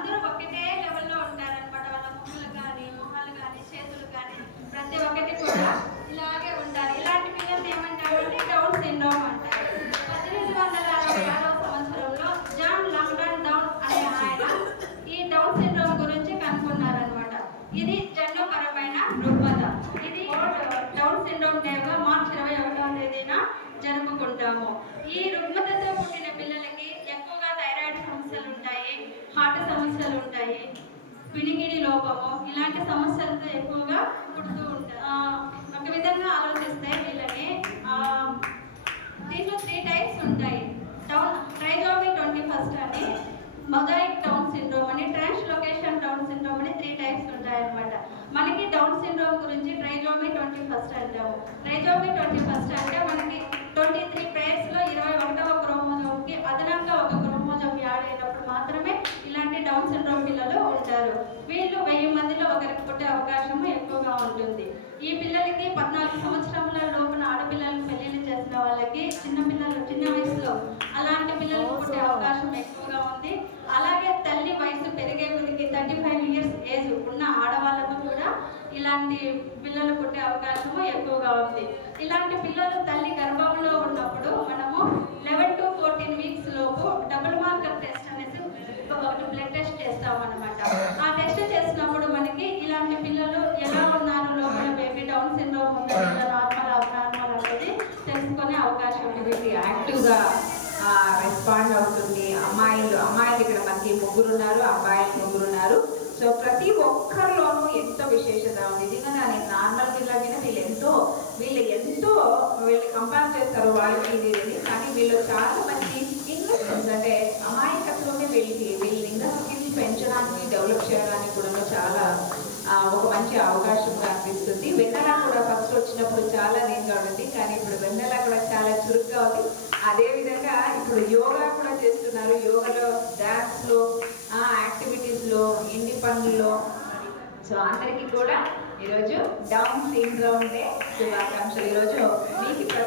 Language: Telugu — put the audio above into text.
అందరూ ఒకటే లెవెల్లో ఉంటారనమాట. వాళ్ళ మొహాలు కానీ చేతులు కానీ ప్రతి ఒక్కటి కూడా ఇలాగే ఉంటారు. ఇలాంటి పిల్లల్ని ఏమంటారంటే డౌన్ సిండ్రోమ్ అంటారు. 1866వ సంవత్సరంలో జాన్ లాంగ్డన్ డౌన్ అనే ఆయన ఈ డౌన్ సిండ్రోమ్ గురించి కనుక్కున్నారనమాట. ఇది జన్యుపరమైన రుగ్మత. ఇది డౌన్ సిండ్రోమ్ డేగా మార్చి 21వ తేదీన జరుపుకుంటాము. ఈ రుగ్మతతో పుట్టిన పిల్లలకి ఎక్కువగా థైరాయిడ్ సమస్యలు ఉంటాయి, హార్ట్ సమస్యలు ఉంటాయి, వినికిడి లోపము ఇలాంటి సమస్యలతో ఎక్కువగా పుడుతూ ఉంటాయి. ఒక విధంగా ఆలోచిస్తే వీళ్ళని దీంట్లో 3 టైప్స్ ఉంటాయి. ట్రైజోమీ 21 అని, మొజాయిక్ డౌన్ సిండ్రోమ్ అని, ట్రాన్స్లోకేషన్ డౌన్ సిండ్రోమ్ అని 3 టైప్స్ ఉంటాయన్నమాట. మనకి డౌన్ సిండ్రోమ్ గురించి ట్రైజోమీ 21 అంటాము. ట్రైజోమీ 21 అంటే మనకి 23 పేర్స్లో 21వ క్రోమోజోమ్కి అదనంగా ఒక క్రోమోజోమ్ యాడ్ అయినప్పుడు మాత్రమే ఇలాంటి డౌన్ సిండ్రోమ్ పిల్లలు ఉంటారు. వీళ్ళు 1000 మందిలో ఒకరికి పుట్టే అవకాశం ఎక్కువగా ఉంటుంది. ఈ పిల్లలకి 14 సంవత్సరముల లోపున ఆడపిల్లలకు పెళ్లిళ్ళు చేసిన వాళ్ళకి చిన్న వయసులో అలాంటి పిల్లలకు పుట్టే అవకాశం ఎక్కువగా ఉంది. అలాగే తల్లి వయసు పెరిగే కొద్దికి 35 ఇయర్స్ ఏజ్ ఉన్న ఆడవాళ్ళకు కూడా ఇలాంటి పిల్లలు పుట్టే అవకాశము ఎక్కువగా ఉంది. ఇలాంటి పిల్లలు తల్లి గర్భంలో ఉన్నప్పుడు మనము 11 to 14 వీక్స్ లోపు డబుల్ మార్కర్ టెస్ట్ అనేసి ఒకటి బ్లడ్ టెస్ట్ చేస్తామన్నమాట. ఆ టెస్ట్ చేసినప్పుడు మనకి ఇలాంటి పిల్లలు ఎలా ఉన్నారు, లోపల బేబీ డౌన్ సిండ్రోమ్ ఉందా, నార్మల్ అబ్నార్మల్ అనేది తెలుసుకునే అవకాశం ఉంది. యాక్టివ్గా రెస్పాండ్ అవుతుంది. అమ్మాయిలు ఇక్కడ మనకి 3 ఉన్నారు, అబ్బాయిలు 3 ఉన్నారు. సో ప్రతి ఒక్కరిలోనూ ఎంతో విశేషత ఉంది. నిజంగా నేను నార్మల్ పిల్లలకి వీళ్ళు కంపేర్ చేస్తారు వాళ్ళకి ఇది, కానీ వీళ్ళు చాలా మంచి ఇన్వెస్ట్మెంట్స్ అంటే అమాయకత్వమే వీళ్ళు ఇంకా స్కిల్స్ పెంచడానికి డెవలప్ చేయడానికి కూడా చాలా ఒక మంచి అవకాశంగా అనిపిస్తుంది. వెన్నెల కూడా ఫస్ట్ వచ్చినప్పుడు చాలా దీనిగా ఉంటుంది, కానీ ఇప్పుడు వెన్నెల కూడా చాలా చురుగ్గా ఉంది. అదేవిధంగా ఇప్పుడు యోగా కూడా చేస్తున్నారు. యోగాలో, డ్యాన్స్లో, యాక్టివిటీస్లో, ఇంటి పనుల్లో. సో అందరికీ కూడా ఈరోజు డౌన్ సిండ్రోమ్ డే శుభాకాంక్షలు. ఈరోజు మీకు